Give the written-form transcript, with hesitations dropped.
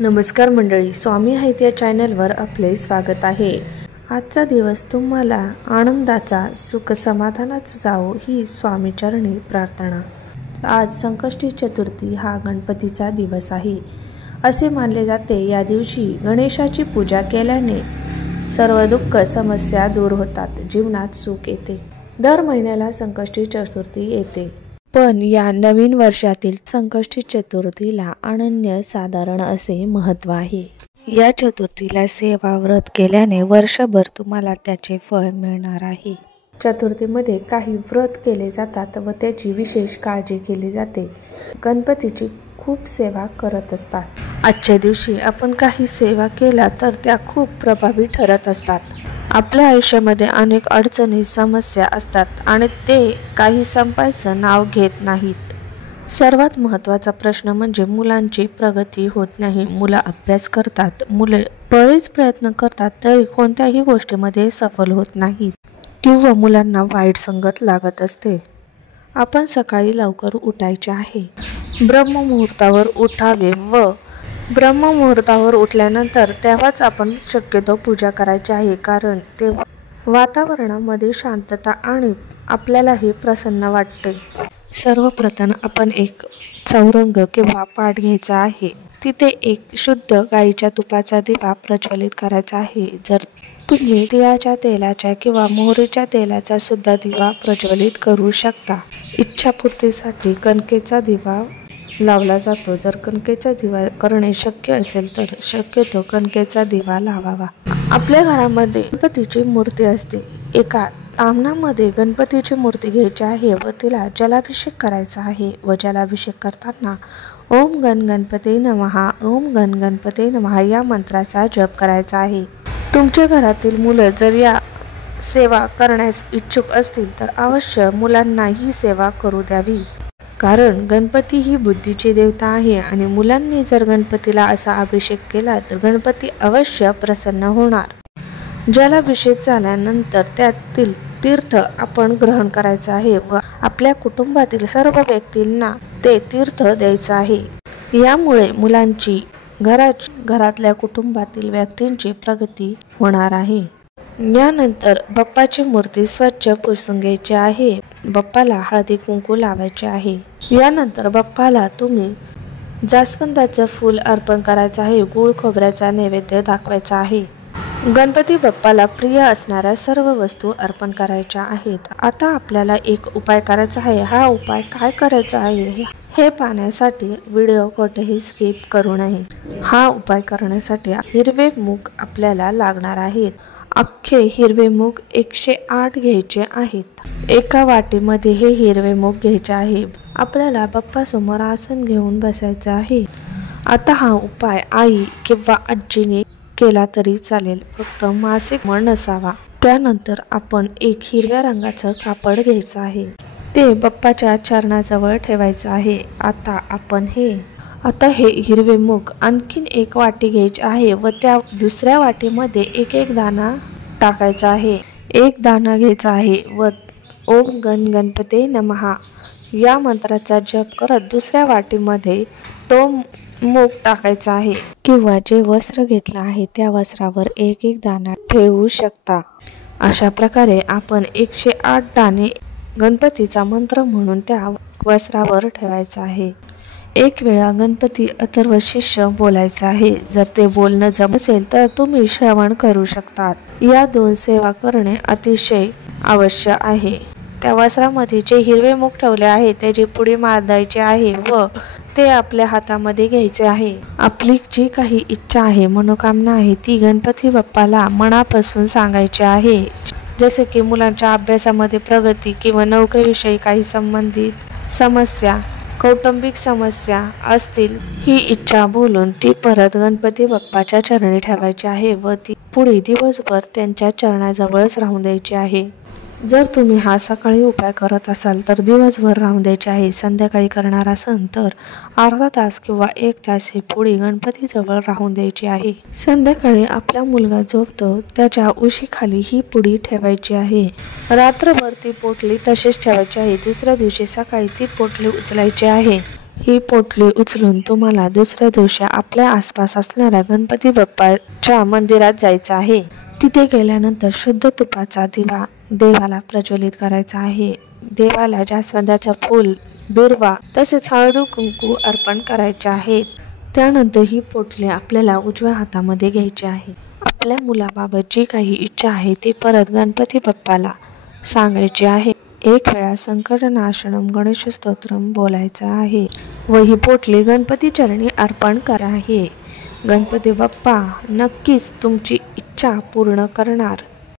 नमस्कार मंडळी, स्वामी आहेत या चॅनलवर आपले स्वागत आहे। आजचा दिवस तुम्हाला आनंदाचा, सुख समाधानाचा जावो ही स्वामी चरणी प्रार्थना। आज संकष्टी चतुर्थी हा गणपतीचा दिवस आहे। असे मानले जाते या दिवशी गणेशाची पूजा केल्याने सर्व दुःख समस्या दूर होतात, जीवनात सुख येते। दर महिन्याला संकष्टी चतुर्थी येते, पण या नवीन वर्षातील संकष्टी चतुर्थीला अनन्य साधारण असे महत्त्व आहे। या चतुर्थीला सेवा व्रत केल्याने वर्षभर तुम्हाला त्याचे फळ मिळणार आहे। चतुर्थीमध्ये काही व्रत केले जातात व त्याची विशेष काळजी केली जाते। गणपतीची खूप सेवा करत असतात। आजच्या दिवशी आपण काही सेवा केल्या तर त्या खूप प्रभावी ठरत असतात। आपल्या आयुष्यामध्ये अनेक अडचणी समस्या असतात आणि ते काही संपायचं नाव घेत नाहीत। सर्वात महत्त्वाचा प्रश्न म्हणजे मुलांची प्रगती होत नाही। मुलं अभ्यास करतात, मुलं बरेच प्रयत्न करतात तरी कोणत्याही गोष्टीमध्ये सफल होत नाहीत किंवा मुलांना वाईट संगत लागत असते। आपण सकाळी लवकर उठायचे आहे, ब्रह्ममुहूर्तावर उठावे व ब्रह्ममुहूर्तावर उठल्यानंतर तेव्हाच आपण शक्यतो पूजा करायची आहे, कारण ते वातावरणामध्ये शांतता आणि आपल्यालाही प्रसन्न वाटते। सर्वप्रथम आपण एक चौरंग किंवा पाट घ्यायचा आहे, तिथे एक शुद्ध गाईच्या तुपाचा दिवा प्रज्वलित करायचा आहे। जर तुम्ही तिळाच्या तेलाच्या किंवा मोहरीच्या तेलाचा सुद्धा दिवा प्रज्वलित करू शकता। इच्छापूर्तीसाठी कणकेचा दिवा लावला जातो। जर कणकेचा दिवा करणे शक्य असेल तर शक्यतो कणकेचा दिवा लावावा। आपल्या घरामध्ये गणपतीची मूर्ती असते, एका तामणामध्ये गणपतीची मूर्ती घ्यायची आहे व तिला जलाभिषेक करायचा आहे व जलाभिषेक करताना ओम गण गणपते नमः, ओम गण गणपते नमः या मंत्राचा जप करायचा आहे। तुमच्या घरातील मुलं जर या सेवा करण्यास इच्छुक असतील तर अवश्य मुलांना ही सेवा करू द्यावी, कारण गणपती ही बुद्धीची देवता आहे आणि मुलांनी जर गणपतीला असा अभिषेक केला तर गणपती अवश्य प्रसन्न होणार। जलाभिषेक झाल्यानंतर त्यातील तीर्थ आपण ग्रहण करायचं आहे व आपल्या कुटुंबातील सर्व व्यक्तींना ते तीर्थ द्यायचं आहे। यामुळे मुलांची घरातल्या कुटुंबातील व्यक्तींची प्रगती होणार आहे। यानंतर बाप्पाची मूर्ती स्वच्छ पुसून घ्यायची आहे, बाप्पाला हळदी कुंकू लावायचे आहे। यानंतर बाप्पाला तुम्ही जास्वंदाचं फूल अर्पण करायचं आहे, गूळ खोबऱ्याचा नैवेद्य दाखवायचा आहे। गणपती बाप्पाला प्रिय असणाऱ्या सर्व वस्तू अर्पण करायच्या आहेत। आता आपल्याला एक उपाय करायचा आहे। हा उपाय काय करायचा आहे हे पाहण्यासाठी व्हिडिओ कोठेही स्किप करू नये। हा उपाय करण्यासाठी हिरवे मूग आपल्याला लागणार आहेत। अख्खे हिरवे मूग 108 घ्यायचे आहेत। एका वाटीमध्ये हे हिरवे मूग घ्यायचे आहे। आपल्याला बाप्पा समोर आसन घेऊन बसायचं आहे। आता हा उपाय आई किंवा आजीने केला तरी चालेल, फक्त मासिक मन नसावा। त्यानंतर आपण एक हिरव्या रंगाचं कापड घ्यायचं आहे, ते बाप्पाच्या चरणाजवळ ठेवायचं आहे। आता हे हिरवे मूग आणखीन एक वाटी घ्यायची आहे व त्या दुसऱ्या वाटीमध्ये एक एक दाणा टाकायचा आहे। एक दाणा घ्यायचा आहे व ओम गण गणपते नमः या मंत्राचा जप करत दुसऱ्या वाटीमध्ये तो मूग टाकायचा आहे किंवा जे वस्त्र घेतलं आहे त्या वस्त्रावर एक एक दाणा ठेवू शकता। अशा प्रकारे आपण 108 दाणे गणपतीचा मंत्र म्हणून त्या वस्त्रावर ठेवायचा आहे। एक वेळा गणपती अथर्व शिष्य बोलायचं आहे, जर ते बोलणं जमत असेल तर तुम्ही श्रवण करू शकतात। या दोन सेवा करणे अतिशय आवश्यक आहे। त्या वस्त्रामध्ये जे हिरवे मूग ठेवले आहे त्याची पुडी मांडायची आहे व ते आपल्या हातामध्ये घ्यायचे आहे। आपली जी काही इच्छा आहे, मनोकामना आहे ती गणपती बाप्पाला मनापासून सांगायची आहे। जसे की मुलांच्या अभ्यासामध्ये प्रगती किंवा नोकरीविषयी काही संबंधित समस्या, कौटुंबिक समस्या असतील, ही इच्छा बोलून ती परत गणपती बाप्पाच्या चरणी ठेवायची आहे व ती पुढे दिवसभर त्यांच्या चरणाजवळच राहून द्यायची आहे। जर तुम्ही हा सकाळी उपाय करत असाल तर दिवसभर राहून द्यायचे आहे। संध्याकाळी करणार असाल तर अर्धा तास किंवा 1 तास ही पुडी गणपतीजवळ राहून द्यायची आहे। संध्याकाळी आपला मुलगा झोपतो त्याच्या उशीखाली ही पुडी ठेवायची आहे। रात्रभर ती पोटली तशीच ठेवायची आहे। दुसऱ्या दिवशी सकाळी ती पोटली उचलायची आहे। ही पोटली उचलून तुम्हाला दुसऱ्या दिवशी आपल्या आसपास असणाऱ्या गणपती बाप्पाच्या मंदिरात जायचं आहे. तिथे गेल्यानंतर शुद्ध तुपाचा दिवा देवाला प्रज्वलित करायचा आहे. देवाला जास्वंदाचं फूल, दुर्वा तसेच हळद कुंकू अर्पण करायचे आहेत. त्यानंतर ही पोटली आपल्याला उजव्या हातामध्ये घ्यायची आहे. आपल्या मुलाबाबत जी काही इच्छा आहे ती परत गणपती बाप्पाला सांगायची आहे. एक वेळा संकटनाशनम गणेश स्तोत्रम बोलायचं आहे व ही पोटली गणपती चरणी अर्पण करा आहे. गणपती बाप्पा नक्कीच तुमची इच्छा पूर्ण करणार.